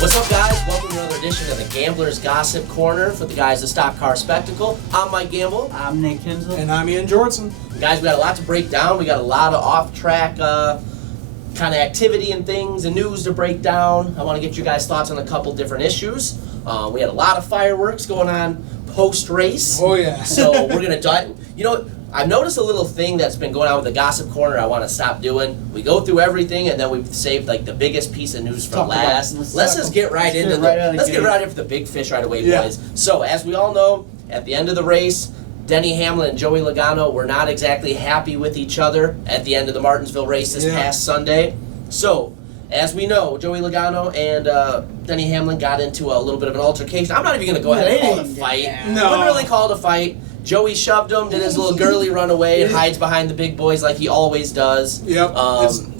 What's up, guys? Welcome to another edition of the Gambler's Gossip Corner for the guys of Stock Car Spectacle. I'm Mike Gamble. I'm Nick Kinsel. And I'm Ian Jortson. Guys, we got a lot to break down. We got a lot of off-track kind of activity and things and news to break down. I want to get you guys' thoughts on a couple different issues. We had a lot of fireworks going on post-race. Oh, yeah. So we're going to dive. You know, I've noticed a little thing that's been going on with the Gossip Corner I want to stop doing. We go through everything and then we save like the biggest piece of news for last. Let's just get right into let's get right into the big fish right away, boys. So, as we all know, at the end of the race, Denny Hamlin and Joey Logano were not exactly happy with each other at the end of the Martinsville race this past Sunday. So, as we know, Joey Logano and Denny Hamlin got into a little bit of an altercation. I'm not even going to go ahead and call it a fight. No. Wouldn't really call it a fight. Joey shoved him, did his little girly run away, and hides behind the big boys like he always does. Yep.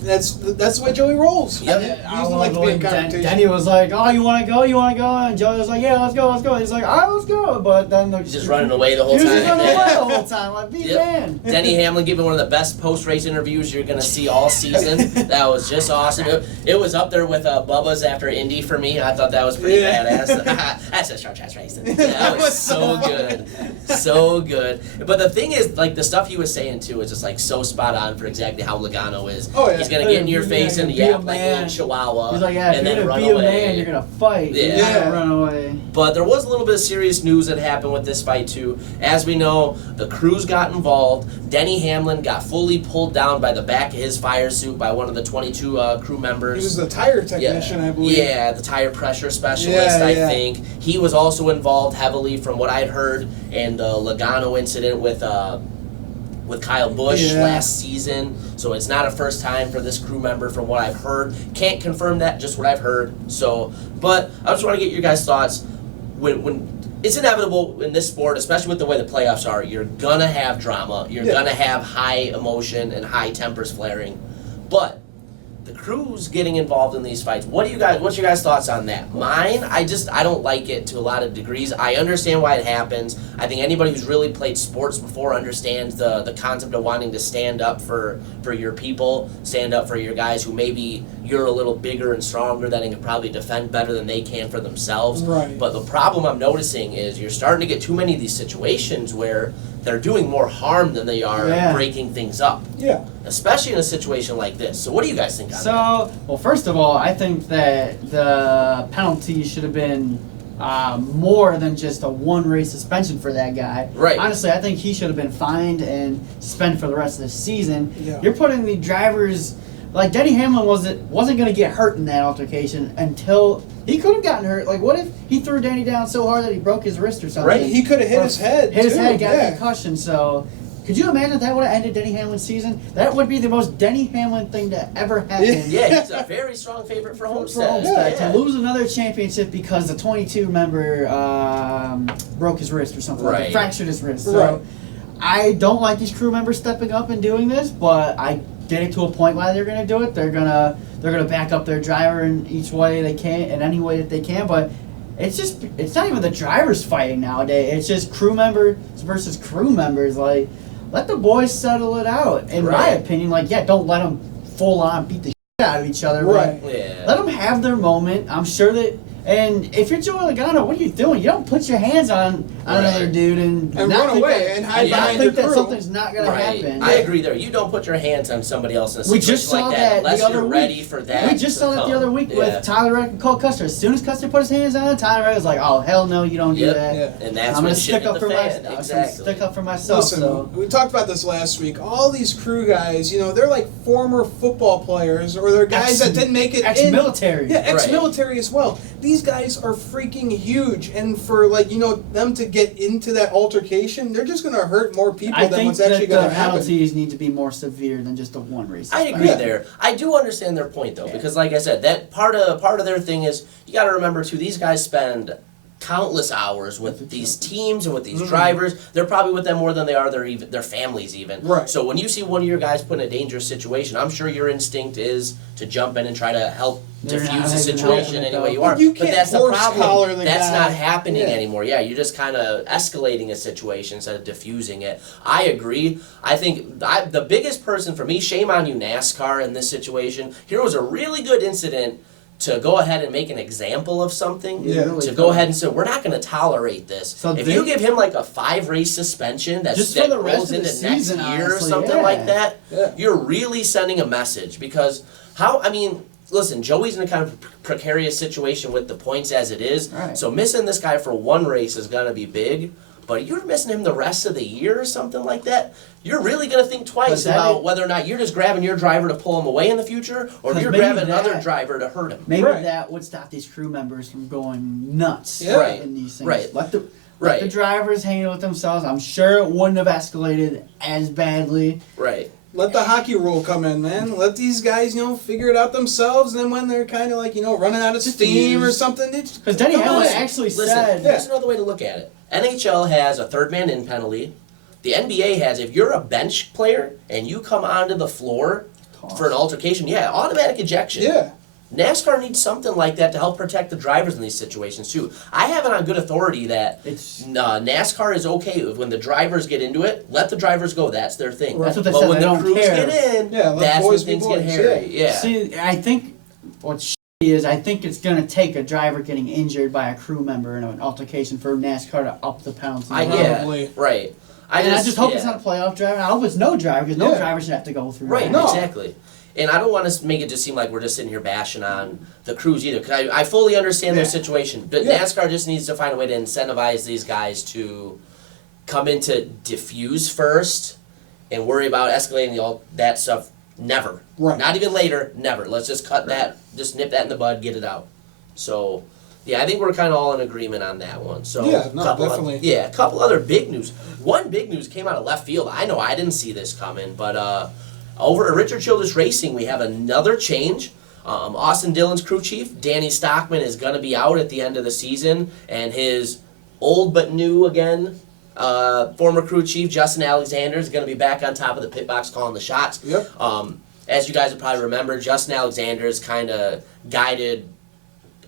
That's the way Joey rolls. Yep. He doesn't like to be in confrontation. Denny was like, "Oh, you want to go? You want to go?" And Joey was like, "Yeah, let's go, let's go." He's like, "All right, let's go." But then He's just running away the whole he time. was just running away the whole time, like, be man. Denny Hamlin giving one of the best post-race interviews you're going to see all season. That was just awesome. It was up there with Bubba's after Indy for me. I thought that was pretty badass. That's just short track racing. That was so good. So good. But the thing is, like, the stuff he was saying, too, is just, like, so spot on for exactly how Logano is. Oh, yeah. He's going to get in your face and yap like a little chihuahua. He's like, yeah, and if then you're run going to be away. a man, you're going to fight. Yeah. You're not gonna run away. But there was a little bit of serious news that happened with this fight, too. As we know, the crews got involved. Denny Hamlin got fully pulled down by the back of his fire suit by one of the 22 crew members. He was the tire technician, I believe. Yeah, the tire pressure specialist, I think. He was also involved heavily, from what I'd heard, in the Logano incident with Kyle Busch last season. So it's not a first time for this crew member from what I've heard. Can't confirm that, just what I've heard. So, but I just want to get your guys' thoughts. When it's inevitable in this sport, especially with the way the playoffs are, you're gonna have drama. You're gonna have high emotion and high tempers flaring. But the crews getting involved in these fights, what's your guys' thoughts on that? Mine, I don't like it to a lot of degrees. I understand why it happens. I think anybody who's really played sports before understands the concept of wanting to stand up for your people, stand up for your guys who maybe you're a little bigger and stronger than and can probably defend better than they can for themselves. Right. But the problem I'm noticing is you're starting to get too many of these situations where they're doing more harm than they are breaking things up. Yeah. Especially in a situation like this. So what do you guys think on that? So, well, first of all, I think that the penalty should have been more than just a one-race suspension for that guy. Right. Honestly, I think he should have been fined and suspended for the rest of the season. Yeah. You're putting the drivers, like Denny Hamlin wasn't going to get hurt in that altercation until he could have gotten hurt. Like, what if he threw Denny down so hard that he broke his wrist or something? Right. He could have hit his head. Hit his too. head, got a concussion. So, could you imagine if that would have ended Denny Hamlin's season? That would be the most Denny Hamlin thing to ever happen. Yeah, he's a very strong favorite for Homestead. To lose another championship because the 22 member broke his wrist or something, like fractured his wrist. So I don't like these crew members stepping up and doing this, but I get it to a point why they're going to do it. They're gonna back up their driver in each way they can, in any way that they can, but it's not even the drivers fighting nowadays. It's just crew members versus crew members. Like, let the boys settle it out. In my opinion, don't let them full on beat the shit out of each other. Right. Let them have their moment. I'm sure that. And if you're Joey Logano, what are you doing? You don't put your hands on another dude and not run away and hide behind think your that crew. something's not going to happen. I agree there. You don't put your hands on somebody else in a situation We just saw like that unless the other you're week. ready for that. We just saw that the other week Yeah. with Tyler Reddick and Cole Custer. As soon as Custer put his hands on it, Tyler Reddick was like, "Oh hell no, you don't do that." Yeah. And that's I'm when gonna shit stick hit up the for fan. myself. Exactly. Stick up for myself. Listen, So. we talked about this last week. All these crew guys, they're like former football players, or they're guys that didn't make it ex-military. Yeah, ex-military as well. These guys are freaking huge, and for them to get into that altercation, they're just going to hurt more people than what's actually going to the happen. penalties need to be more severe than just a one race. I agree there. I do understand their point though, because like I said, that part of their thing is you got to remember too. These guys spend countless hours with these teams and with these drivers. They're probably with them more than they are their families even. Right. So when you see one of your guys put in a dangerous situation, I'm sure your instinct is to jump in and try to help diffuse the situation any way you are. You But can't that's the horse-collar problem. the That's guy. not happening Yeah. anymore. Yeah, you're just kind of escalating a situation instead of diffusing it. I agree. I think the biggest person for me, shame on you, NASCAR, in this situation. Here was a really good incident to go ahead and make an example of something, Yeah. Really to go ahead and say, we're not going to tolerate this. So if they- you give him like a 5-race suspension Just that for the rest rolls of the into next season, year or honestly, something yeah. like that, Yeah. you're really sending a message. Because listen, Joey's in a kind of precarious situation with the points as it is. Right. So missing this guy for one race is going to be big. But you're missing him the rest of the year or something like that, you're really going to think twice that about is- whether or not you're just grabbing your driver to pull him away in the future, or if 'Cause you're maybe grabbing another that- driver to hurt him. Maybe Right. that would stop these crew members from going nuts Yeah. Right. in these things. Right. Let the Right. drivers handle it themselves. I'm sure it wouldn't have escalated as badly. Right. Let the hockey rule come in, man. Let these guys, figure it out themselves. And then when they're kind of like, running out of Just steam or use- something, they just Because Denny come Hamlin on. actually Listen, said, here's another way to look at it. NHL has a third man in penalty. The NBA has, if you're a bench player and you come onto the floor for an altercation, automatic ejection. Yeah. NASCAR needs something like that to help protect the drivers in these situations too. I have it on good authority that It's- NASCAR is okay when the drivers get into it. Let the drivers go. That's their thing. That's what they but said, when they the don't crews care. get in, Yeah, let that's when boys be things get boys, hairy. Yeah. See, I think what's shitty is I think it's going to take a driver getting injured by a crew member in an altercation for NASCAR to up the penalty. Probably. Right. I just hope it's yeah. not a playoff driver. I hope it's no driver because no Yeah. driver should have to go through Right, that. No. exactly. And I don't want to make it just seem like we're just sitting here bashing on the crews either, because I fully understand their Yeah. situation. But Yeah. NASCAR just needs to find a way to incentivize these guys to come into diffuse first and worry about escalating all that stuff. Never. Right. Not even later. Never. Let's just cut that. Just nip that in the bud. Get it out. So. Yeah, I think we're kind of all in agreement on that one. So Yeah, no, couple definitely. a couple other big news. One big news came out of left field. I know I didn't see this coming, but over at Richard Childress Racing, we have another change. Austin Dillon's crew chief, Danny Stockman, is going to be out at the end of the season, and his old but new again former crew chief, Justin Alexander, is going to be back on top of the pit box calling the shots. Yep. As you guys will probably remember, Justin Alexander has kind of guided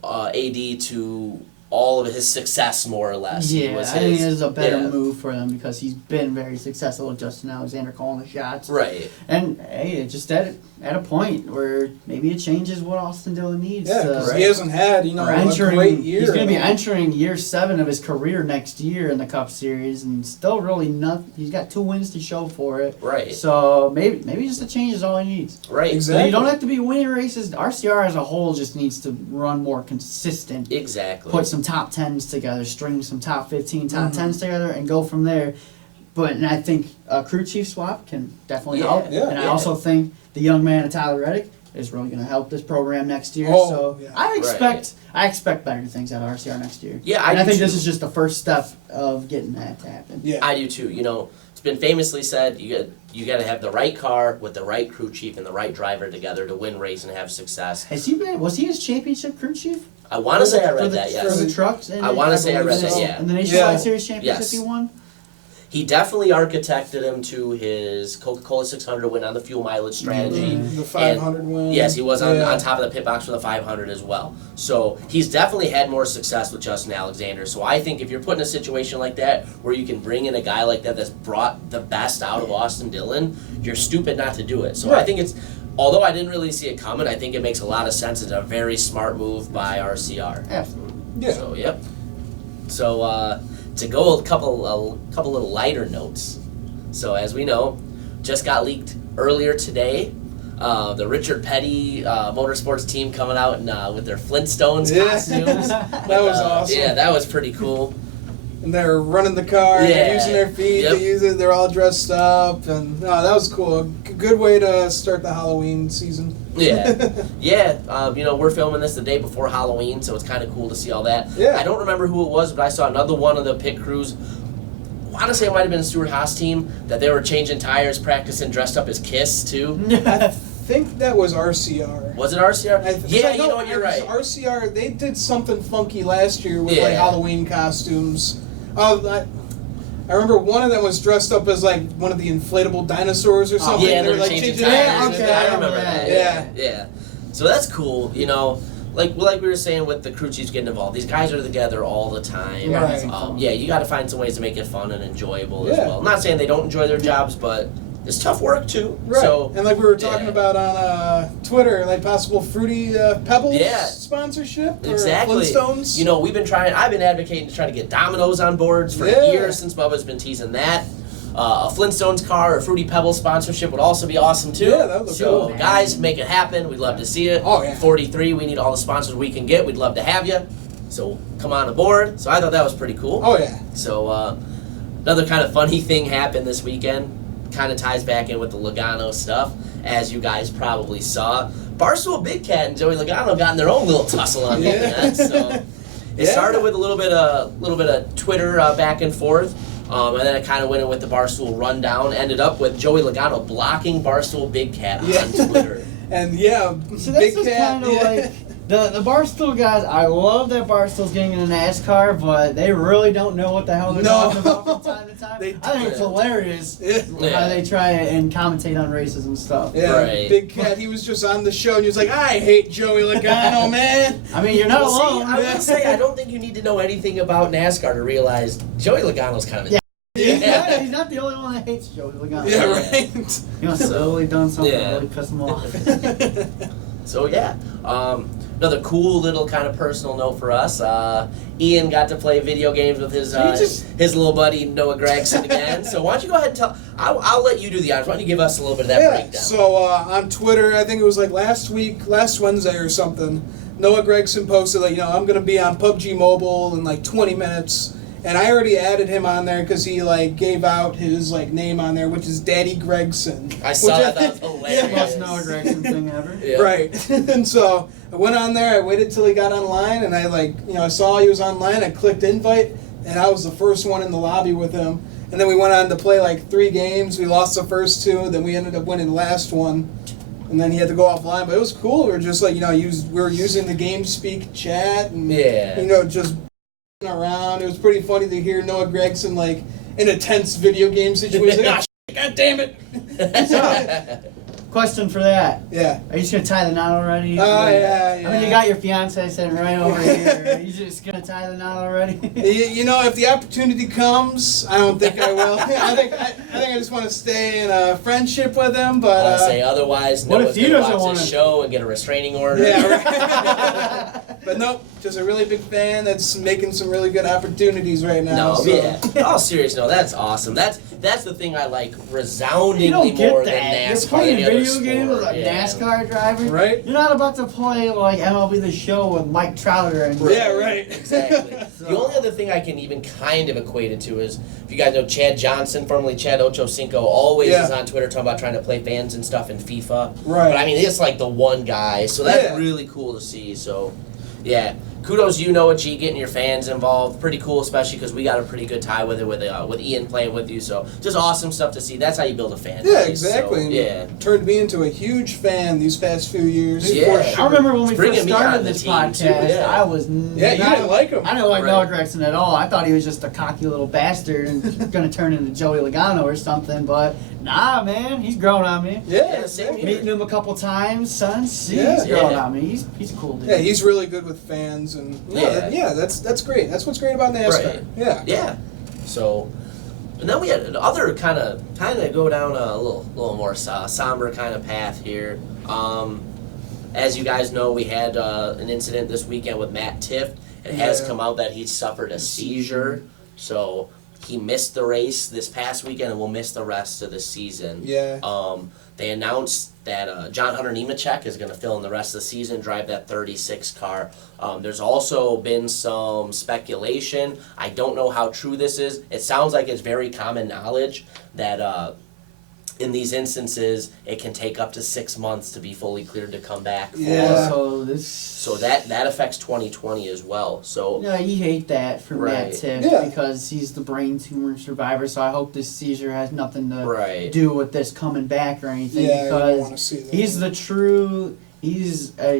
AD to all of his success, more or less. He Yeah, was I think his- it's a better yeah. move for them because he's been very successful with Justin Alexander calling the shots. Right. And hey, it's just at a point where maybe it changes what Austin Dillon needs. Yeah, because Right. he hasn't had, We're a great year. He's going to be entering year 7 of his career next year in the Cup Series, and still really not. He's got 2 wins to show for it. Right. So maybe just a change is all he needs. Right. Exactly. So you don't have to be winning races. RCR as a whole just needs to run more consistent. Exactly. Put some top 10s together, string some top 15, top Mhm. 10s together, and go from there. And I think a crew chief swap can definitely Yeah, help. yeah, And I yeah. also think the young man Tyler Reddick is really going to help this program next year. Oh, So yeah. I expect better things out of RCR next year. Yeah, and I do think too. this is just the first step of getting that to happen. Yeah. I do too. It's been famously said you got to have the right car with the right crew chief and the right driver together to win race and have success. Was he his championship crew chief? I want to say I For read the- that. For Yes. the trucks? And I wanna say I read that, yeah. And the Nationwide Yeah. Series championship Yes. he won? He definitely architected him to his Coca-Cola 600 win on the fuel mileage strategy. The 500 win. Yes, he was on Yeah. top of the pit box for the 500 as well. So he's definitely had more success with Justin Alexander. So I think if you're put in a situation like that where you can bring in a guy like that that's brought the best out of Austin Dillon, you're stupid not to do it. So I Right. think it's, although I didn't really see it coming, I think it makes a lot of sense. It's a very smart move by RCR. Absolutely. Yeah. So yep. So to go a couple little lighter notes. So as we know, just got leaked earlier today. The Richard Petty Motorsports team coming out with their Flintstones Yeah. costumes. That was awesome. Yeah, that was pretty cool. And they're running the car, and they're Yeah. using their feet Yep. to use it. They're all dressed up, and no, that was cool. A good way to start the Halloween season. Yeah, yeah. We're filming this the day before Halloween, so it's kind of cool to see all that. Yeah. I don't remember who it was, but I saw another one of the pit crews. I want to say it might have been the Stuart Haas team that they were changing tires, practicing, dressed up as Kiss too. I think that was RCR. Was it RCR? Yeah, I you know what? You're right. RCR, they did something funky last year with Yeah. like Halloween costumes. I remember one of them was dressed up as like one of the inflatable dinosaurs or something. Yeah, they they're were like changing changing tires. tires. okay, I remember that. Yeah. Yeah. So that's cool. Like we were saying with the crew chiefs getting involved. These guys are together all the time. Right. Yeah, you got to find some ways to make it fun and enjoyable as Yeah. well. I'm not saying they don't enjoy their jobs, but it's tough work too. Right. So, and like we were talking about on Twitter, like possible Fruity Pebbles sponsorship or exactly. Flintstones. You know, I've been advocating to try to get Domino's on boards for years since Bubba's been teasing that. A Flintstones car or Fruity Pebbles sponsorship would also be awesome too. Yeah, that would look so cool. guys, make it happen. We'd love to see it. Oh yeah. 43, we need all the sponsors we can get. We'd love to have you. So come on aboard. So I thought that was pretty cool. Oh yeah. So another kind of funny thing happened this weekend. Kind of ties back in with the Logano stuff, as you guys probably saw. Barstool Big Cat and Joey Logano got in their own little tussle on the internet. So it started with a little bit of Twitter back and forth. And then it kind of went in with the Barstool rundown. Ended up with Joey Logano blocking Barstool Big Cat on Twitter. And so Big that's Cat. kind of like the Barstool guys. I love that Barstool's getting into NASCAR, but they really don't know what the hell they're talking about from time to time. I think it's hilarious how they try and commentate on races and stuff. Yeah, right. Big Cat. He was just on the show and he was like, "I hate Joey Logano, man." I mean, you're not alone. I would say I don't think you need to know anything about NASCAR to realize Joey Logano's kind of He's not the only one that hates Joey Logano. Yeah, right. He must have really done something that really pissed him off. So another cool little kind of personal note for us. Ian got to play video games with his little buddy Noah Gragson again. So why don't you go ahead and tell? I'll let you do the honors. Why don't you give us a little bit of that breakdown? So on Twitter, I think it was like last Wednesday or something. Noah Gragson posted like, I'm gonna be on PUBG Mobile in like 20 minutes. And I already added him on there because he like gave out his like name on there, which is Daddy Gregson. I saw that. That was hilarious. The most Noah Gregson thing ever. Yeah. Right. And so I went on there. I waited till he got online, and I saw he was online. I clicked invite, and I was the first one in the lobby with him. And then we went on to play like 3 games. We lost the first 2. Then we ended up winning the last one. And then he had to go offline, but it was cool. We were just like, we were using the GameSpeak chat, and just around. It was pretty funny to hear Noah Gragson like in a tense video game situation. Like, God damn it! Question for that. Yeah. Are you just gonna tie the knot already? Oh yeah. I mean, you got your fiance sitting right over here. Are you just gonna tie the knot already? If the opportunity comes, I don't think I will. I think I just want to stay in a friendship with him. But say otherwise. What if he doesn't want to show and get a restraining order? Yeah. Right. But nope, just a really big fan that's making some really good opportunities right now. All serious, that's awesome. That's the thing I like resoundingly more than NASCAR. You're playing video games with a NASCAR driver, right? You're not about to play like MLB The Show with Mike Trouter and yeah, right. Exactly. The only other thing I can even kind of equate it to is, if you guys know Chad Johnson, formerly Chad Ochocinco, always is on Twitter talking about trying to play fans and stuff in FIFA. Right. But I mean, it's like the one guy, so that's really cool to see. So, yeah. Kudos Noah G, getting your fans involved. Pretty cool, especially because we got a pretty good tie with it with Ian playing with you. So just awesome stuff to see. That's how you build a fan base. Yeah, exactly. So, turned me into a huge fan these past few years. Yeah. For sure. I remember when we first started this podcast, too, I was you didn't like him. I didn't like Noah Gragson at all. I thought he was just a cocky little bastard and going to turn into Joey Logano or something. But nah, man, he's grown on me. Yeah, same here. Meeting him a couple times since, he's grown on me. He's a cool dude. Yeah, he's really good with fans, and that's great. That's what's great about NASCAR. Right. Yeah. So, and then we had another kind of go down a little more somber kind of path here. As you guys know, we had an incident this weekend with Matt Tifft. It has come out that he suffered a seizure, so he missed the race this past weekend and will miss the rest of the season. Yeah. They announced that John Hunter Nemechek is going to fill in the rest of the season, drive that 36 car. There's also been some speculation. I don't know how true this is. It sounds like it's very common knowledge that in these instances, it can take up to 6 months to be fully cleared to come back. So that affects 2020 as well. So you hate that for Matt Tifft because he's the brain tumor survivor. So I hope this seizure has nothing to do with this coming back or anything, because he's a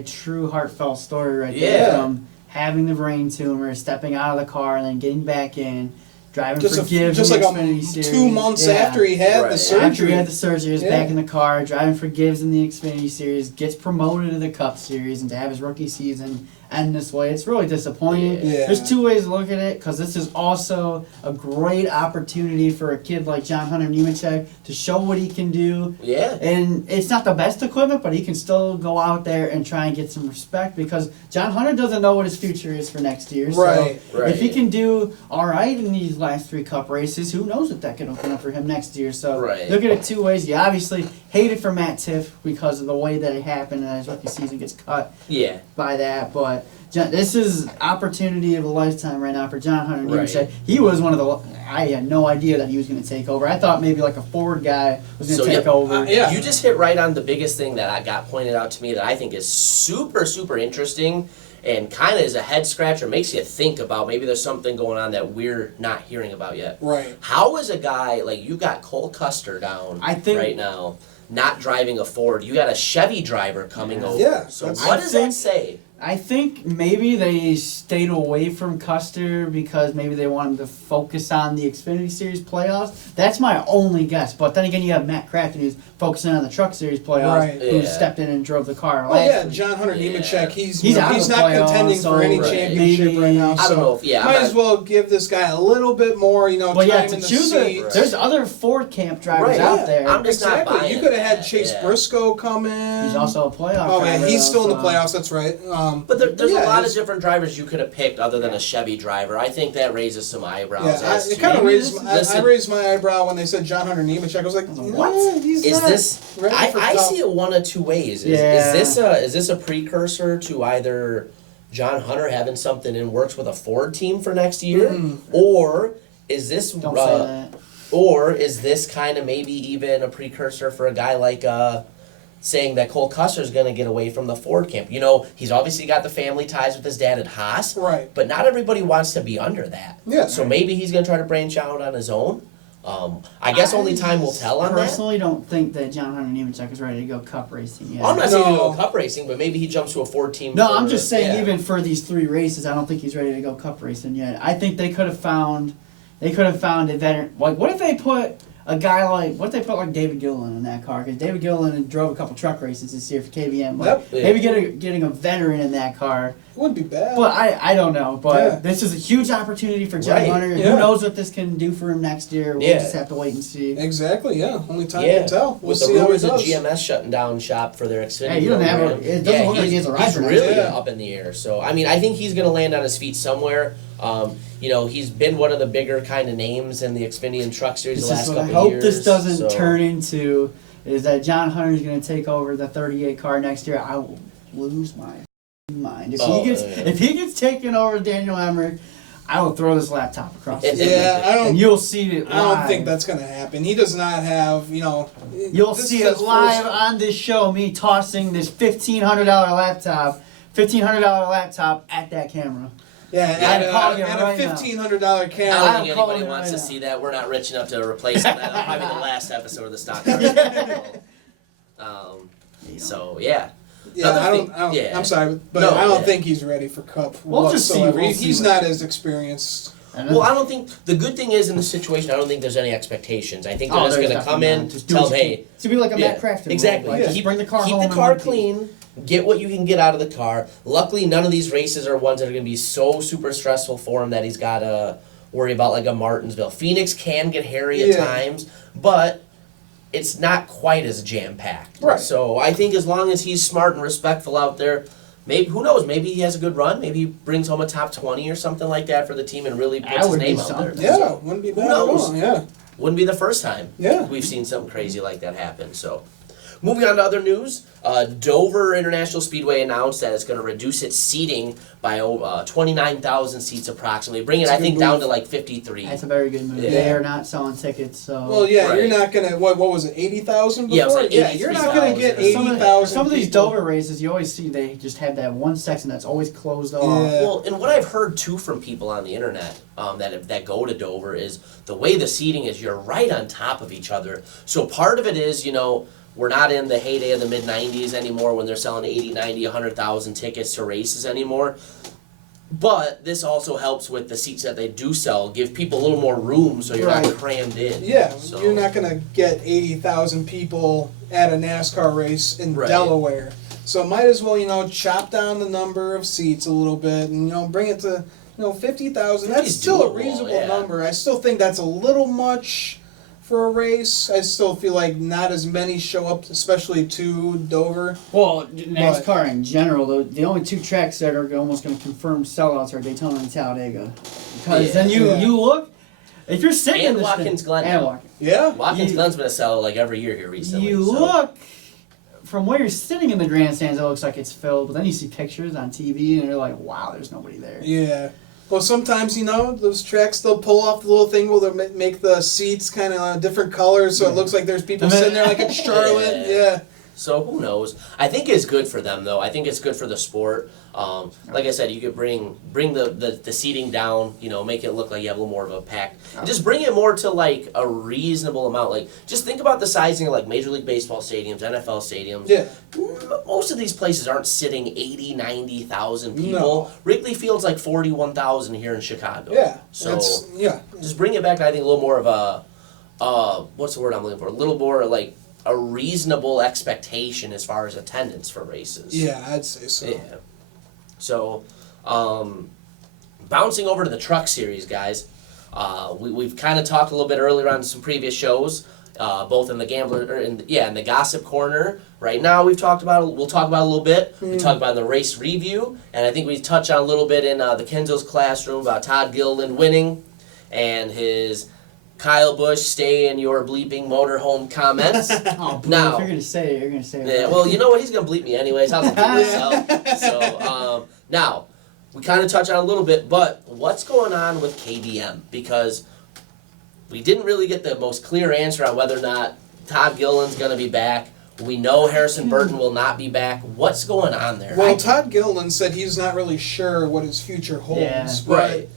true heartfelt story right there. From having the brain tumor, stepping out of the car, and then getting back in. driving Just for Gibbs just in like the Xfinity Series. 2 months after he had the Right. surgery. After he had the surgery, he was Yeah. back in the car, driving for Gibbs in the Xfinity Series, gets promoted to the Cup Series, and to have his rookie season end this way, it's really disappointing. Yeah. There's two ways to look at it, because this is also a great opportunity for a kid like John Hunter Nemechek to show what he can do. Yeah. And it's not the best equipment, but he can still go out there and try and get some respect, because John Hunter doesn't know what his future is for next year. Right. So Right. if he can do all right in these last 3 Cup races, who knows what that can open up for him next year. So Right. look at it two ways. You obviously hate it for Matt Tiff because of the way that it happened, and his rookie season gets cut Yeah. by that. But this is opportunity of a lifetime right now for John Hunter Nemechek. Right. He was one of the. I had no idea that he was going to take over. I thought maybe like a Ford guy was going to take over. Yeah. You just hit right on the biggest thing that I got pointed out to me that I think is super, super interesting and kind of is a head scratcher, makes you think about maybe there's something going on that we're not hearing about yet. Right. How is a guy, like you got Cole Custer down I think- right now, not driving a Ford. You got a Chevy driver coming over. Yeah, So that's- what I does think- that say? I think maybe they stayed away from Custer because maybe they wanted to focus on the Xfinity Series playoffs. That's my only guess. But then again, you have Matt Crafton who's focusing on the Truck Series playoffs, Right. who Yeah. stepped in and drove the car. Oh yeah, last week. John Hunter Yeah. Nemechek. He's He's out he's of the not playoffs, contending so for any Right. championship maybe- right now. I don't so know if- yeah, might I'm as well give this guy a little bit more. But yeah, time to in the choose seat. there's other Ford camp drivers Right. out Yeah. there. I'm just not Exactly. buying You could have had that, Chase yeah. Briscoe come in. He's also a playoff Oh yeah, driver. he's though, still in the so- playoffs. That's right. But there's yeah, a lot of it's- different drivers you could have picked other than a Chevy driver. I think that raises some eyebrows. Yeah, as it to- kind of maybe raised. this is- I listen- raised my eyebrow when they said John Hunter Nemechek. I was like, What? He's Is not this? ready for I Cup." see it one of two ways. Yeah. Is this a precursor to either John Hunter having something in works with a Ford team for next year, Mm. or is this Don't say that. or is this kind of maybe even a precursor for a guy like saying that Cole Custer's going to get away from the Ford camp? You know, he's obviously got the family ties with his dad at Haas, Right. but not everybody wants to be under that. Yeah. So maybe he's going to try to branch out on his own. I guess only time will tell on that. personally don't think that John Hunter Nemechek is ready to go Cup racing yet. I'm not saying he'll No. go Cup racing, but maybe he jumps to a Ford team. No, for- I'm just saying, yeah. even for these 3 races, I don't think he's ready to go Cup racing yet. I think they could have found a veteran. Like, what if they put a guy like, what if they put like David Gilliland in that car? Because David Gilliland drove a couple truck races this year for KBM. Like, Yep. Yeah. maybe getting a veteran in that car. It wouldn't be bad. But I don't know. But Yeah. this is a huge opportunity for John Right. Hunter. Yeah. Who knows what this can do for him next year? We'll Yeah. just have to wait and see. Exactly. Yeah. Only time Yeah, can tell. We'll with the see how he rumors of does. GMS shutting down shop for their Xfinity Yeah, you don't have program. it doesn't look like he has a he's rider next really year. up in the air. So I mean, I think he's going to land on his feet somewhere. You know, he's been one of the bigger kind of names in the Xfinity and Truck Series This the is last what I couple hope years. this doesn't so. turn into is that John Hunter's going to take over the 38 car next year. I will lose my mind if he gets taken over Daniel Emmerich. I will throw this laptop across the Yeah, I and don't. you'll see it live. I don't think that's going to happen. He does not have. You'll this see is it his live first- on this show. Me tossing this $1,500 laptop at that camera. Yeah, I'm calling it at right a now. $1,500 I camera. don't I'm think calling anybody it wants right to now. see that. We're not rich enough to replace that. That'll probably be the last episode of the stock. So yeah. Yeah, Another I don't. thing- yeah. I'm sorry, but No, I don't yeah. think he's ready for Cup We'll just see, whatsoever. we'll see He's what- not as experienced. Well, I don't think the good thing is in this situation. I don't think there's any expectations. I think they're Oh, just there's going to come definitely in, not. Just do tell what them, you hey, can. To be like a yeah, Matt Crafton. exactly. Like, just Keep- bring the car keep home the in car one piece. clean. Get what you can get out of the car. Luckily, none of these races are ones that are going to be so super stressful for him that he's got to worry about like a Martinsville. Phoenix can get hairy at Yeah. times, but it's not quite as jam packed. Right. So I think as long as he's smart and respectful out there. Maybe, who knows? Maybe he has a good run. Maybe he brings home a top 20 or something like that for the team and really That puts his would be name out there. something. Yeah, So, wouldn't be who bad at knows? all. Yeah. wouldn't be the first time Yeah. we've seen something crazy like that happen. So, moving on to other news, Dover International Speedway announced that it's going to reduce its seating by 29,000 seats approximately, bring it, That's a I think, good down move. to like 53. That's a very good move. Yeah. They are not selling tickets, so. Well, yeah, Right. you're not gonna. What was it? 80,000 before? Yeah, it was like you're not gonna get 83,000. 80,000. Some of these people. Dover races, you always see they just have that one section that's always closed off. Yeah. Well, and what I've heard too from people on the internet that go to Dover is the way the seating is, you're right on top of each other. So part of it is, we're not in the heyday of the mid-90s anymore when they're selling 80, 90, 100,000 tickets to races anymore. But this also helps with the seats that they do sell, give people a little more room so you're Right. not crammed in. Yeah, So- you're not going to get 80,000 people at a NASCAR race in Right. Delaware. So might as well, chop down the number of seats a little bit and, bring it to, 50,000. That's 50's still a doable, reasonable yeah. number. I still think that's a little much for a race. I still feel like not as many show up, especially to Dover. Well, NASCAR in general, the only two tracks that are almost going to confirm sellouts are Daytona and Talladega. Because then Yeah. you look, if you're sitting in And this Watkins Glen. and Watkins, Yeah. Watkins You- Glen's been a sell like every year here recently. you so. look from where you're sitting in the grandstands, it looks like it's filled. But then you see pictures on TV, and you're like, wow, there's nobody there. Yeah. Well, sometimes, those tracks, they'll pull off the little thing where they'll make the seats kind of different colors so it looks like there's people And then- sitting there like it's Charlotte. Yeah. Yeah. So who knows? I think it's good for them though. I think it's good for the sport. Like I said, you could bring the seating down. Make it look like you have a little more of a pack. And just bring it more to like a reasonable amount. Like just think about the sizing of like Major League Baseball stadiums, NFL stadiums. Yeah. Most of these places aren't sitting 80, 90,000 people. No. Wrigley Field's like 41,000 here in Chicago. Yeah. So yeah. just bring it back to I think a little more of a what's the word I'm looking for? A little more like a reasonable expectation as far as attendance for races. Yeah, I'd say so. Yeah. So, bouncing over to the truck series, guys. We've kind of talked a little bit earlier on some previous shows, both in the gambler or in the gossip corner. Right now, we'll talk about it a little bit. We talked about it in the race review, and I think we touched on a little bit in the Kenzo's classroom about Todd Gilliland winning and his Kyle Busch stay in your bleeping motorhome comments. Oh, boo, Now- if you're gonna say it, you're gonna say it. Yeah, well, you know what? He's gonna bleep me anyways. I'll bleep myself. So now we kind of touch on it a little bit, but what's going on with KBM? Because we didn't really get the most clear answer on whether or not Todd Gilliland's gonna be back. We know Harrison Burton will not be back. What's going on there? Well, Todd Gilliland said he's not really sure what his future holds. Yeah. But, Right.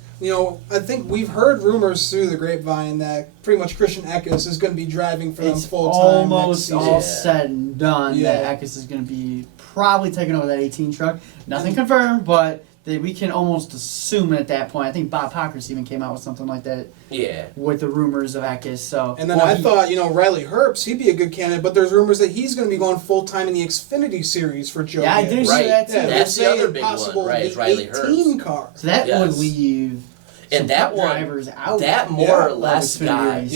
I think we've heard rumors through the grapevine that pretty much Christian Eckes is going to be driving for them It's full time next almost season. all said and done Yeah. that Eckes is going to be probably taking over that 18 truck. Nothing confirmed, but we can almost assume it at that point. I think Bob Pockers even came out with something like that Yeah. with the rumors of Eckes. So And then I thought, Riley Herbst, he'd be a good candidate, but there's rumors that he's going to be going full time in the Xfinity series for Joe. Yeah, I Gibbs. did see Right. that too. Yeah, That's they're the other saying big one, possible right, is Riley 18 car. So that Yes. would leave And some that top one, drivers out. that more Yeah. or less of Xfinity got races.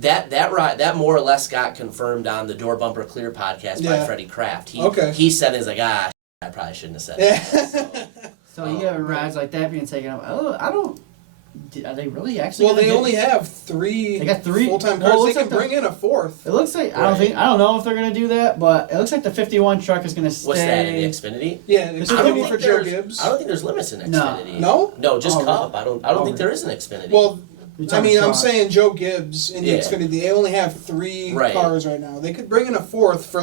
Yep. that more or less got confirmed on the Door Bumper Clear podcast by Yeah. Freddie Kraft. Okay. He said things like, I probably shouldn't have said that. Yeah. So you have rides like that being taken up. Oh, I don't. Are they really actually? Well, gonna they get- only have three. They got three? full-time Well, it cars. looks They like can bring in a fourth. It looks like Right. I don't know if they're gonna do that, but it looks like the 51 truck is gonna stay. What's that in the Xfinity? Yeah, This it's is going to be gonna for think Joe there's- Gibbs. I don't think there's limits in No. Xfinity. No? No, just Oh, Cup. I don't Oh, think there is an Xfinity. Well, You're I talking mean, I'm truck. saying Joe Gibbs in the Yeah. Xfinity. They only have three Right. cars right now. They could bring in a fourth for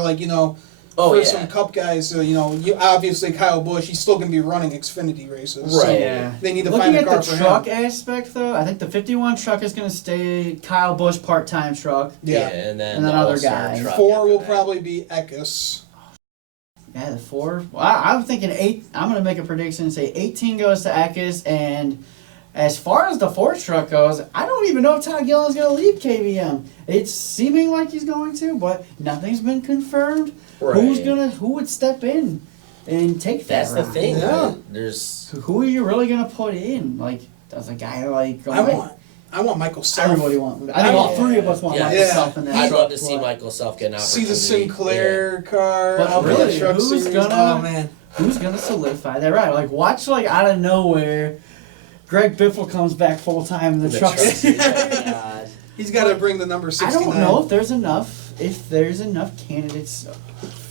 Oh, for yeah. some Cup guys. Obviously Kyle Busch. He's still going to be running Xfinity races. So Right. Yeah. they need to Looking find a at car the for truck him. aspect, though, I think the 51 truck is gonna stay Kyle Busch part-time truck. Yeah. and then And then the other All-Star guy. truck Four after will that. probably be Eckes. Yeah, the 4. Well, I'm thinking 8. I'm gonna make a prediction and say 18 goes to Eckes, and as far as the 4 truck goes, I don't even know if Todd Gilliland's gonna leave KBM. It's seeming like he's going to, but nothing's been confirmed. Right. Who would step in and take that? That's the ride? thing. Yeah. Right? There's Who are you really gonna put in? Like, does a guy like? I want Michael Self. Everybody wants. I think all Yeah. 3 of us want Yeah. Michael Yeah. Self in that. I'd truck, love to see but Michael Self get an See opportunity. the Sinclair car. But out of really, the truck who's series. gonna- Oh man. Who's gonna solidify that right? Like, watch out of nowhere, Greg Biffle comes back full time in the, The truck. truck series. series. Oh, God. He's got to bring the number I 69. don't know if there's enough candidates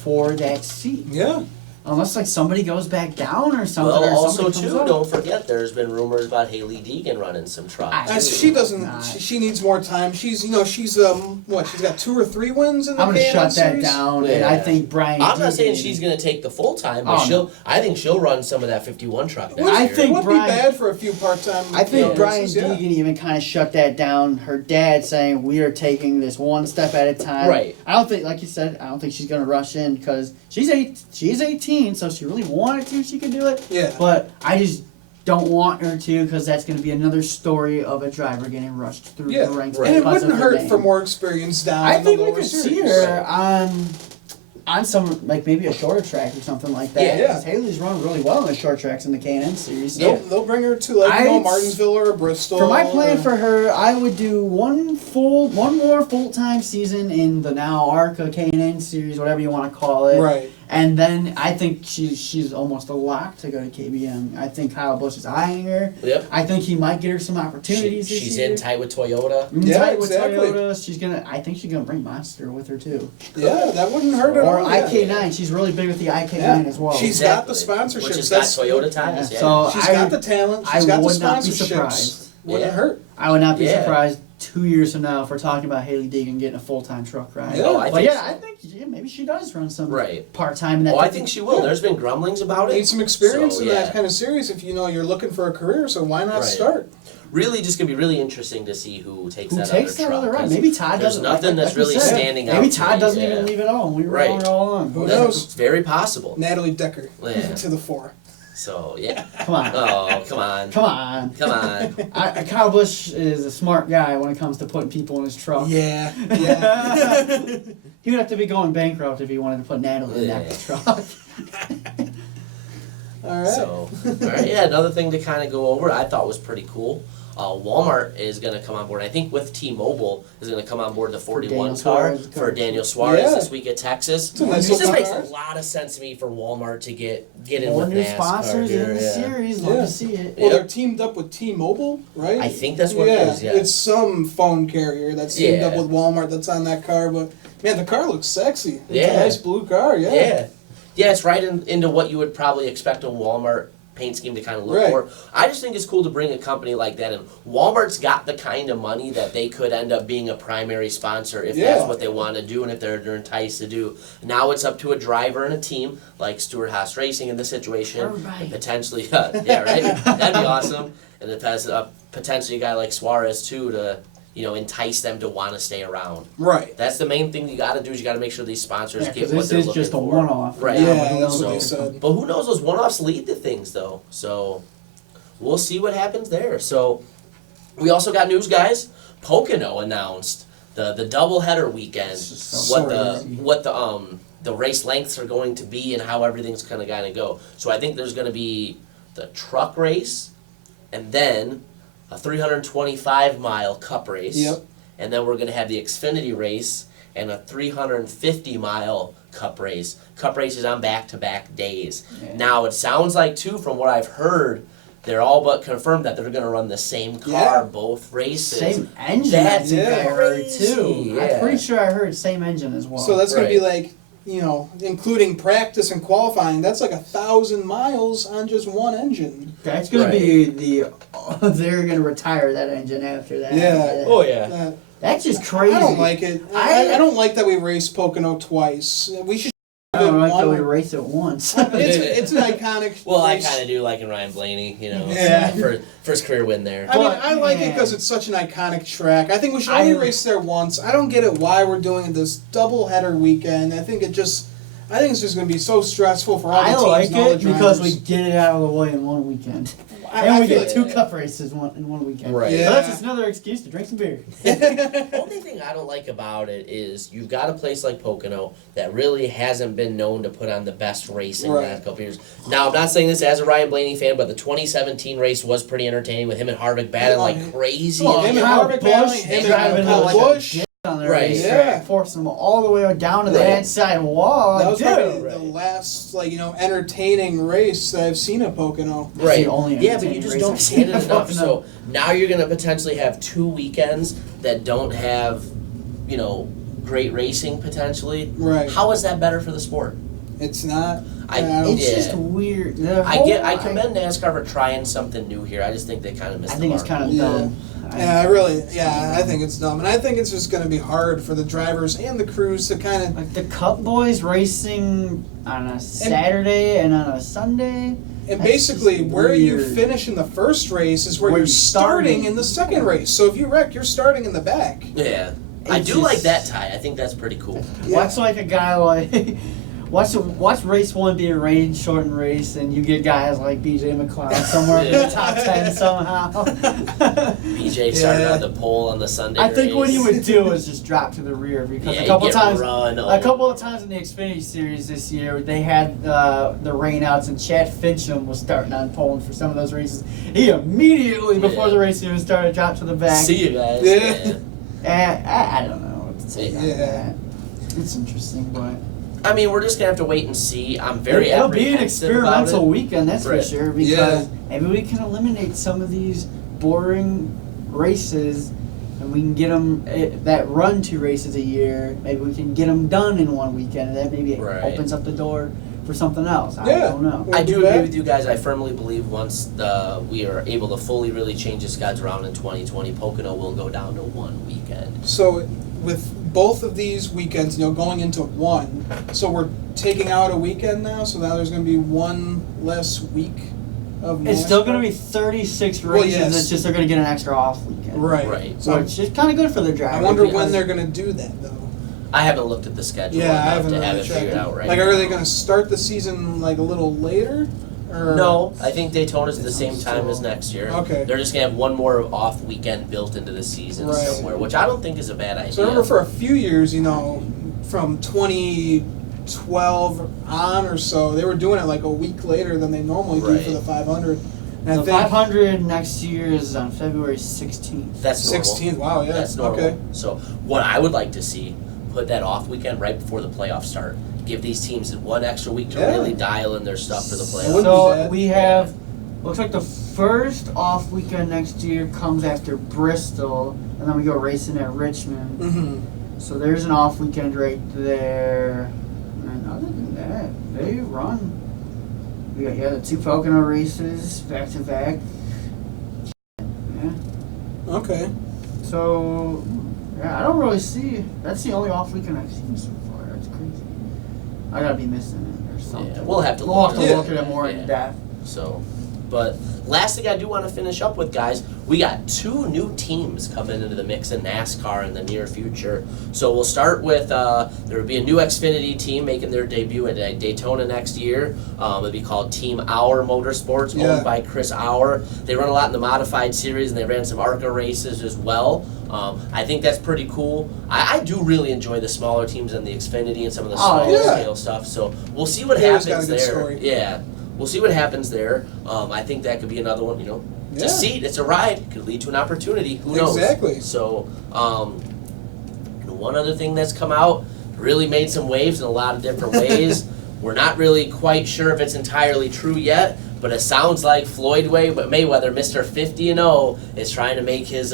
for that seat. Yeah. Unless like somebody goes back down or something. Well, or also somebody comes too, up. don't forget there's been rumors about Haley Deegan running some trucks. She doesn't. Nah. She needs more time. She's she's what? She's got 2 or 3 wins in the I'm gonna K&N shut that series? down, and Yeah. I think Brian. I'm not saying Deegan- she's gonna take the full time, but Oh, no. I think she'll run some of that 51 truck next I year. think It wouldn't Brian- be bad for a few part-time. I think Yeah. Brian races, yeah. Deegan even kind of shut that down. Her dad saying we are taking this one step at a time. Right. I don't think, like you said, I don't think she's gonna rush in because she's 18, so if she really wanted to, she could do it. Yeah. But I just don't want her to because that's going to be another story of a driver getting rushed through the ranks. Right. And it because wouldn't of hurt her for name. more experience down. I in think the we lower could see series. her on some, like maybe a shorter track or something like that. Yeah. 'Cause Haley's run really well in the short tracks in the K&N series. They'll bring her to like Martinsville or Bristol. For my plan for her, I would do one more full-time season in the now ARCA K&N series, whatever you want to call it. Right. And then I think she's almost a lock to go to KBM. I think Kyle Busch is eyeing her. Yep. I think he might get her some opportunities this She's year. in tight with Toyota. Yeah, Tight with exactly. Toyota. I think she's gonna bring Monster with her too. Yeah, that wouldn't hurt at Or all. yeah. IK9. She's really big with the IK9 Yeah. as well. She's got the sponsorships. Which has got Toyota ties. Yeah. Yeah. So She's I- got the talent. I She's got the would not be sponsorships. surprised. Wouldn't Yeah. hurt. I would not be Yeah. surprised 2 years from now if we're talking about Haley Deegan getting a full-time truck ride. Yeah. Oh, I But think yeah, so. I think maybe she does run some Right. part-time in that. Oh, I type think of- she will. There's been grumblings about it. Need some experience So, in yeah. that kind of series if you know you're looking for a career. So why not Right. start? Really, just gonna be really interesting to see who takes Who that takes other that truck. other ride? 'cause Maybe Todd there's doesn't. nothing that's we really said. standing out Maybe to Todd me, doesn't yeah. even leave it all. We were Right. wrong all along. Who That's knows? very possible. Natalie Decker Yeah. to the fore. So yeah. Come on. Oh, come on. Come on. Come on. Kyle Busch is a smart guy when it comes to putting people in his truck. Yeah, yeah. He would have to be going bankrupt if he wanted to put Natalie in that truck. All right. So, all right, yeah, another thing to kind of go over I thought was pretty cool. Walmart is going to come on board. I think with T-Mobile is going to come on board the 41 Daniel car Suarez. for Daniel Suarez Yeah. this week at Texas. It's a nice This little makes car. a lot of sense to me for Walmart to get in More with new NASCAR sponsors here, in the yeah. series. Love Yeah. to see it. Well, Yeah. they're teamed up with T-Mobile, right? I think that's what it is, yeah. It's some phone carrier that's teamed Yeah. up with Walmart that's on that car. But man, the car looks sexy. It's Yeah. a nice blue car. Yeah. Yeah. Yeah, it's right into what you would probably expect a Walmart paint scheme to kind of look Right. for. I just think it's cool to bring a company like that in. Walmart's got the kind of money that they could end up being a primary sponsor if Yeah. that's what they want to do and if they're enticed to do. Now it's up to a driver and a team like Stewart Haas Racing in this situation. Everybody. And potentially, yeah, right? That'd be awesome. And it has potentially a guy like Suarez too to, entice them to want to stay around. Right. That's the main thing you got to do is you got to make sure these sponsors Yeah, get because what this they're is looking just a for. one-off. Right. Yeah, but who that's knows what they what- said. But who knows? Those one-offs lead to things, though. So we'll see what happens there. So we also got news, guys. Pocono announced the doubleheader weekend. This is so crazy. What the race lengths are going to be and how everything's kind of go. So I think there's going to be the truck race, and then a 325-mile Cup race. Yep. And then we're going to have the Xfinity race and a 350-mile Cup race. Cup races on back-to-back days. Yeah. Now, it sounds like, too, from what I've heard, they're all but confirmed that they're going to run the same car Yeah. both races. Same engine, That's I think I heard crazy, too. yeah. I'm pretty sure I heard same engine as well. So that's going to be Right. like, including practice and qualifying, that's like 1,000 miles on just one engine. That's gonna Right. be they're gonna retire that engine after that. Yeah. Oh, yeah. Uh, That's just crazy. I don't like it. I don't like that we raced Pocono twice. We should I don't like that we one. race it once. It's an iconic. Well, I race. kind of do like in Ryan Blaney, Yeah. for first career win there. I mean, But, I like it man. because it's such an iconic track. I think we should only race there once. I don't get it why we're doing this double header weekend. I think it's just going to be so stressful for all the I teams like and all it the because we drivers. get it out of the way in one weekend. I And we feel get like- two cup races in one weekend. Right. So Yeah. that's just another excuse to drink some beer. The only thing I don't like about it is you've got a place like Pocono that really hasn't been known to put on the best racing in the Right. last couple years. Now, I'm not saying this as a Ryan Blaney fan, but the 2017 race was pretty entertaining with him and Harvick battling like crazy. Well, him and Kyle Harvick Busch battling, him and driving Kyle like a Busch. dick on the Right. racetrack, Yeah. forcing them all the way down to the Right. outside wall. That was Dude. probably the Right. last, entertaining race that I've seen at Pocono. That's Right. the only Yeah, but you entertaining just race don't I've see seen it at enough. Pocono. So now you're going to potentially have 2 weekends that don't have, great racing potentially. Right. How is that better for the sport? It's not. It's Yeah. just weird. I commend NASCAR for trying something new here. I just think they kind of missed I the think it's mark. kind of Yeah. dumb. I think it's dumb. And I think it's just going to be hard for the drivers and the crews to kind of. Like the Cup boys racing on a Saturday and on a Sunday. And That's basically, just where you weird. finish in the first race is where Where you're you're starting starting. in the second race. So if you wreck, you're starting in the back. Yeah. I It's do just- like that tie. I think that's pretty cool. Yeah. What's like a guy like Watch race 1 be a rain shortened race, and you get guys like BJ McLeod somewhere in the top 10 somehow. BJ started on the pole on the Sunday. I think race. what he would do is just drop to the rear because Yeah, a couple he'd get times, run a couple over. of times in the Xfinity Series this year, they had the rainouts, and Chad Fincham was starting on pole for some of those races. He immediately before Yeah. the race even started dropped to the back. See you guys. Yeah. And I don't know what to say about Yeah. that. It's interesting, but I mean, we're just gonna have to wait and see. I'm very it'll be an apprehensive about experimental it. weekend, that's Right. for sure. Because maybe we can eliminate some of these boring races, and we can get them that run 2 races a year. Maybe we can get them done in one weekend, and that maybe Right. opens up the door for something else. I Yeah. don't know. I We'll do do agree that. with you guys. I firmly believe once we are able to fully really change the schedule around in 2020, Pocono will go down to 1 weekend. So with both of these weekends, going into one, so we're taking out a weekend now. So now there's going to be one less week of. It's still NASCAR? going to be 36 Well, races. yes. It's just they're going to get an extra off weekend. Right. Right. So Which is kind of good for the I drivers. wonder when because- they're going to do that though. I haven't looked at the schedule Yeah, I enough haven't to really have it checked. figured out right Like, now. are they going to start the season like a little later? Or No, I think Daytona's at the same Daytona's time as still- next year. Okay. They're just gonna have one more off weekend built into the season Right. somewhere, which I don't think is a bad idea. So I remember for a few years, from 2012 on or so, they were doing it like a week later than they normally do for Right. the 500. And The I think 500 next year is on February 16th. That's normal. 16th. Wow, yeah. That's normal. Okay. So what I would like to see, put that off weekend right before the playoffs start. Give these teams one extra week to Yeah. really dial in their stuff for the wouldn't playoffs. be So bad. we have, looks like the first off weekend next year comes after Bristol, and then we go racing at Richmond. Mm-hmm. So there's an off weekend right there. And other than that, they run. We got the 2 Pocono races back to back. Yeah. Okay. So yeah, I don't really see. That's the only off weekend I've seen so far. That's crazy. I gotta be missing it or something. Yeah, we'll have to We'll have to Yeah. look at it more in Yeah. depth. So, but last thing I do want to finish up with, guys, we got 2 new teams coming into the mix in NASCAR in the near future. So we'll start with there will be a new Xfinity team making their debut at Daytona next year. It'll be called Team Hour Motorsports, Yeah. owned by Chris Hour. They run a lot in the modified series, and they ran some ARCA races as well. I think that's pretty cool. I do really enjoy the smaller teams in the Xfinity and some of the smaller yeah. scale stuff. So we'll see what Harry's happens got a good there. story. Yeah. We'll see what happens there. I think that could be another one, It's Yeah. a seat, it's a ride, it could lead to an opportunity. Who knows? Exactly. So, one other thing that's come out, really made some waves in a lot of different ways. We're not really quite sure if it's entirely true yet, but it sounds like Floyd Mayweather, Mr. 50-0, is trying to make his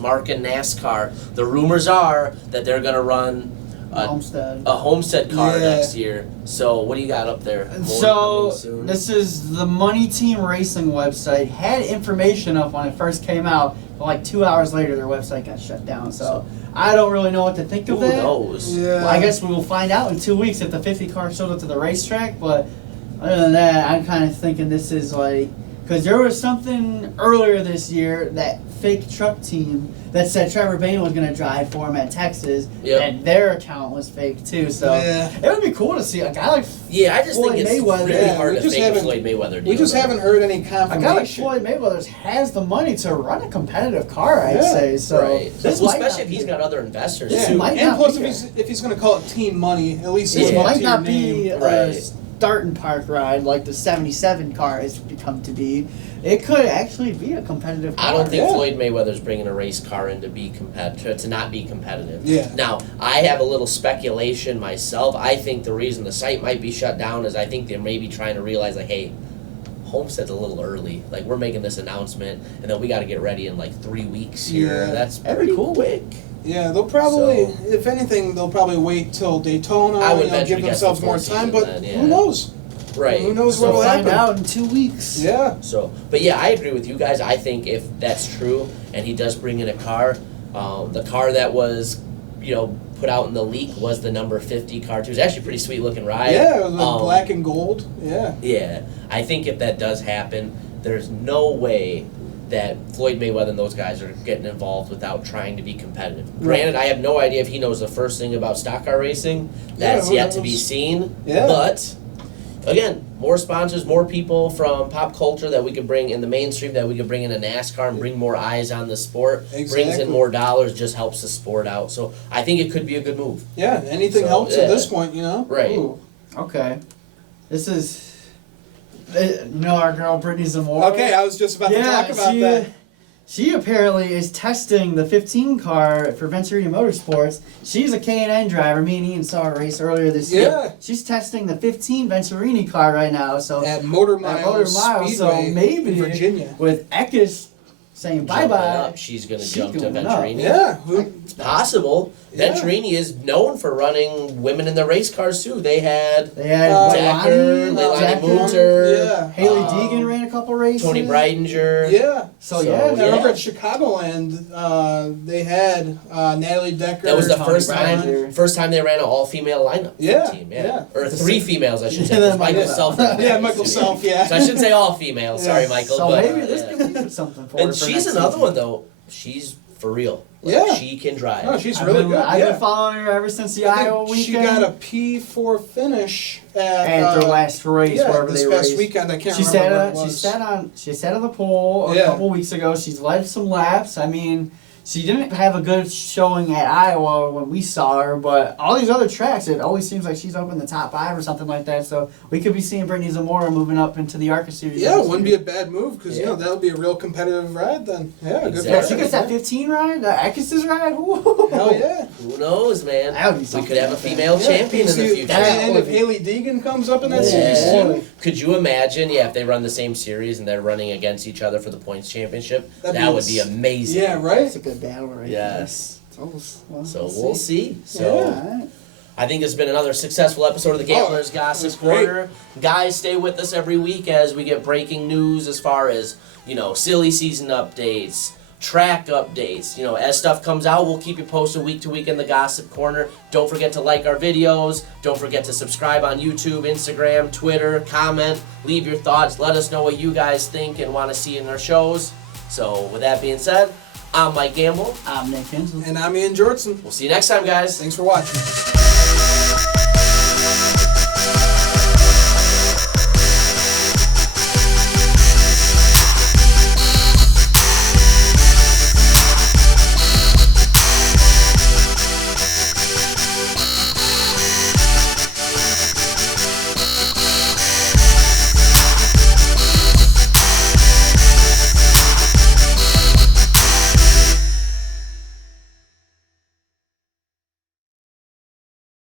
mark in NASCAR. The rumors are that they're going to run Homestead. a Homestead car Yeah. next year. So what do you got up there? More So coming soon? this is the Money Team Racing website. Had information up when it first came out, but like 2 hours later, their website got shut down. So I don't really know what to think of Who that. knows? Yeah. Well, I guess we will find out in 2 weeks if the 50 car showed up to the racetrack. But other than that, I'm kind of thinking this is like, because there was something earlier this year, that fake truck team that said Trevor Bayne was going to drive for him at Texas, Yep. and their account was fake too. So Yeah. it would be cool to see a guy like Yeah, I just Floyd think it's Mayweather. really Yeah, hard we to just fake a haven't- Floyd Mayweather deal. We just though. haven't heard any a guy like confirmation. Floyd Mayweather has the money to run a competitive car. I'd Yeah. say so. Right. This Well, might especially not if he's be- got other investors This Yeah. too. might And not plus, be if he's going to call it team money, at least This it's Yeah. up might to your not be name. a Right. start and park ride like the 77 car has become to be. It could actually be a competitive car. I don't think Yeah. Floyd Mayweather's bringing a race car in to be competitive, to not be competitive. Yeah. Now, I have a little speculation myself. I think the reason the site might be shut down is I think they're maybe trying to realize, like, hey, Homestead's a little early. Like, we're making this announcement, and then we got to get ready in like 3 weeks here. Yeah. That's That'd be pretty cool. quick. Yeah, they'll probably, So- if anything, they'll probably wait till Daytona, I would give venture to guess themselves before more time, season but then, yeah. who knows? Right. Who knows So what will find happen? out in 2 weeks. Yeah. So, but yeah, I agree with you guys. I think if that's true and he does bring in a car, the car that was, put out in the leak was the number 50 car too. It was actually a pretty sweet looking ride. Yeah, it was like black and gold. Yeah. Yeah, I think if that does happen, there's no way that Floyd Mayweather and those guys are getting involved without trying to be competitive. Granted, I have no idea if he knows the first thing about stock car racing. That's yet to be seen. Yeah. But again, more sponsors, more people from pop culture that we could bring in the mainstream, that we could bring into NASCAR and bring more eyes on the sport. Exactly. Brings in more dollars, just helps the sport out. So I think it could be a good move. Yeah, anything helps at this point, you know? Right. Ooh, okay. This is, our girl Brittany Zamora. Okay, I was just about to talk about that. She apparently is testing the 15 car for Venturini Motorsports. She's a K&N driver. Me and Ian saw her race earlier this year. She's testing the 15 Venturini car right now. So at Motor Mile Speedway, so maybe in Virginia. With Eckes saying bye-bye, she's going to jump to Venturini. Yeah. It's possible. Yeah. Venturini is known for running women in the race cars too. They had Decker, Leilani Mutter, Yeah. Haley Deegan ran a couple races. Tony Breidinger. Yeah. So And I remember at Chicagoland, they had Natalie Decker. That was the Tony first time they ran an all-female lineup for Yeah, the team. yeah. Or three females, I should say. And then Michael Michael Self. Yeah, Michael Self, yeah. So I should say all females. Sorry, Michael. So but, maybe this could be something for her. And for she's next another season. one though. She's for real. Like, Yeah. She can drive. Oh, she's really good. I've yeah. been following her ever since the I think Iowa weekend. She got a P4 finish at their last race, wherever this they past raced. weekend. I can't She remember sat, what it was. she sat on the pole a Yeah. couple weeks ago. She's led some laps. I mean, she didn't have a good showing at Iowa when we saw her, but all these other tracks, it always seems like she's up in the top 5 or something like that. So we could be seeing Brittany Zamora moving up into the ARCA series. Yeah, it next wouldn't be year. a bad move because you know that'll be a real competitive ride then. Yeah, good. Exactly. Yeah, for she her. gets that 15 ride, that Eckes' ride. Woo. Hell yeah. Who knows, man? That would be We something could have a like that. female champion in the future. And if Haley Deegan comes up in that series Yeah. too. Could you imagine, if they run the same series and they're running against each other for the points championship? That'd That be would be amazing. Yeah, right? That's a good battle right Yes. So there. we'll see. So Yeah. I think it's been another successful episode of the Gamblers it Gossip was great. Corner. Guys, stay with us every week as we get breaking news as far as, silly season updates, track updates. As stuff comes out, we'll keep you posted week to week in the Gossip Corner. Don't forget to like our videos. Don't forget to subscribe on YouTube, Instagram, Twitter, comment, leave your thoughts. Let us know what you guys think and want to see in our shows. So with that being said, I'm Mike Gamble. I'm Nick Henson. And I'm Ian Jortson. We'll see you next time, guys. Thanks for watching.